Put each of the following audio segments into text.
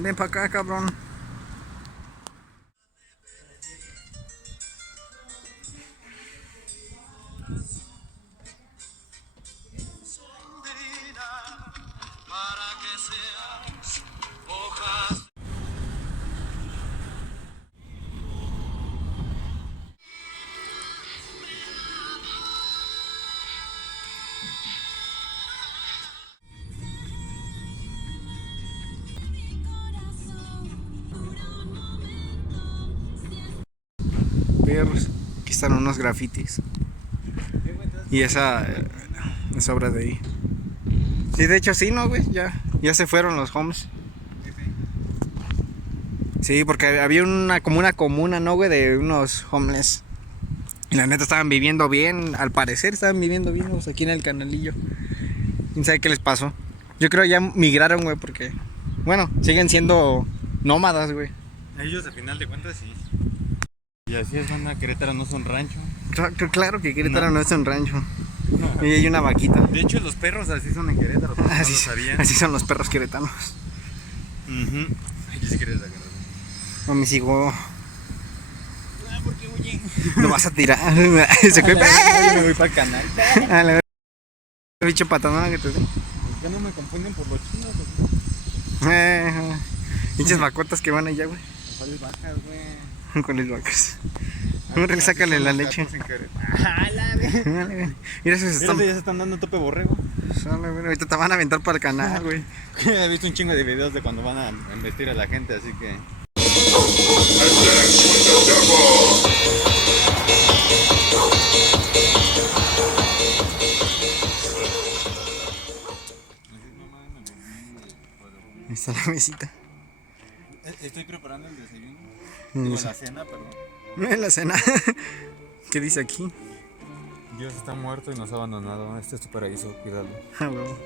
Ven para acá, cabrón. Perros. Aquí están unos grafitis. Y esa es obra de ahí. Sí, de hecho sí, ¿no, güey? Ya se fueron los homes. Sí, porque había como una comuna, ¿no, güey? De unos homeless. Y la neta estaban viviendo bien, al parecer estaban viviendo bien, pues, aquí en el canalillo. ¿Quién sabe qué les pasó? Yo creo ya migraron, güey, porque... Bueno, siguen siendo nómadas, güey. Ellos, al final de cuentas, sí. Y así es, banda. Querétaro no es un rancho. Claro que Querétaro no es un rancho. No. Y hay una vaquita. De hecho, los perros así son en Querétaro, pero no lo sabían. Así son los perros queretanos. Ay, yo sí quería la verdad. No, mis hijos... Ah, ¿por qué huye? Lo vas a tirar. Se fue. Yo me voy para el canal. A la bicho patadona que te di. Ya no me confunden por los chinos. Pinches vacotas que van allá, güey. ¿Cuáles vacas, güey? Con las vacas. Hombre, sácale la leche. Mira, esos Mira, están. ya se están dando tope borrego. Sale, güey, ahorita te van a aventar para el canal, güey. He visto un chingo de videos de cuando van a embestir a la gente, así que... Ahí está la mesita. Estoy preparando el desayuno. Mm, Digo, la cena, perdón. En la cena. ¿Qué dice aquí? Dios está muerto y nos ha abandonado. Este es tu paraíso, cuídalo. Ah, huevo.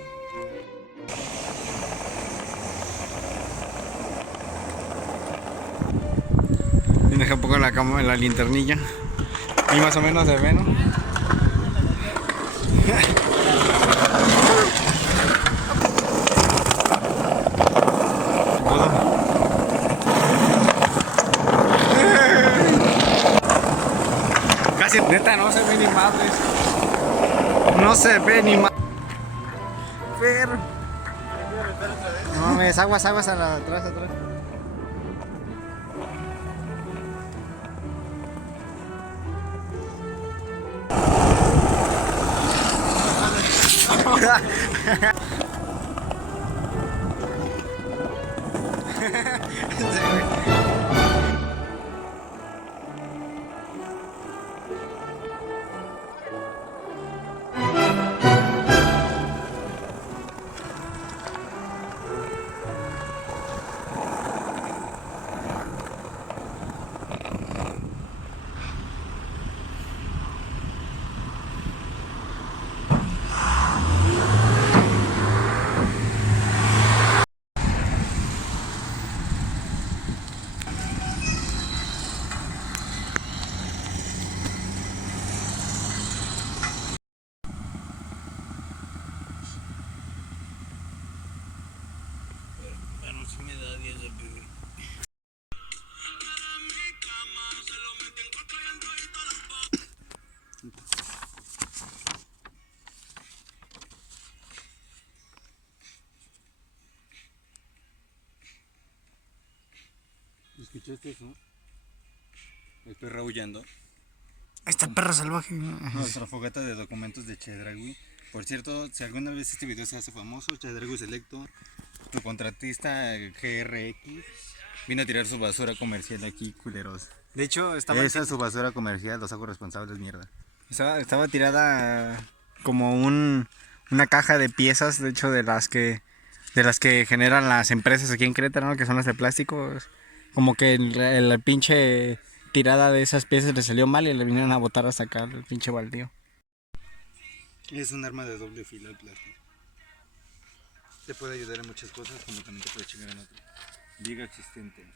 Y deja un poco la cama en la linternilla. Y más o menos se ve, ¿no? Casi neta no se ve ni madres. No se ve ni madres. Pero... No mames, aguas a la atrás. Bueno, sí me da 10 del bebé. ¿Escuchaste eso? El perro huyendo. Ahí está el perro salvaje. Nuestra fogata de documentos de Chedragui. Por cierto, si alguna vez este video se hace famoso, Chedragui Selecto, tu contratista GRX, vino a tirar su basura comercial aquí, culeros. De hecho, Esa es su basura comercial, los hago responsables, mierda. estaba tirada como una caja de piezas, de hecho, de las que generan las empresas aquí en Querétaro, ¿no? Que son las de plásticos. Como que el pinche tirada de esas piezas le salió mal y le vinieron a botar a sacar el pinche baldío. Es un arma de doble filo el plástico. Te puede ayudar en muchas cosas, como también te puede chingar en otro. Viga existente.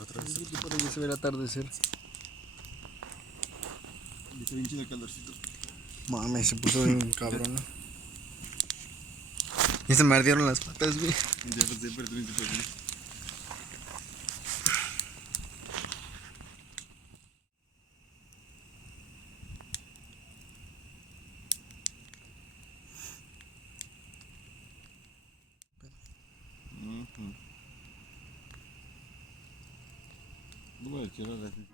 Otra vez. Por ahí se ve el atardecer. Y está bien chido el calorcito. Mames, se puso bien cabrón. Y se me ardieron las patas, güey. Ya pasé, pero también se puede. No me quiero decir.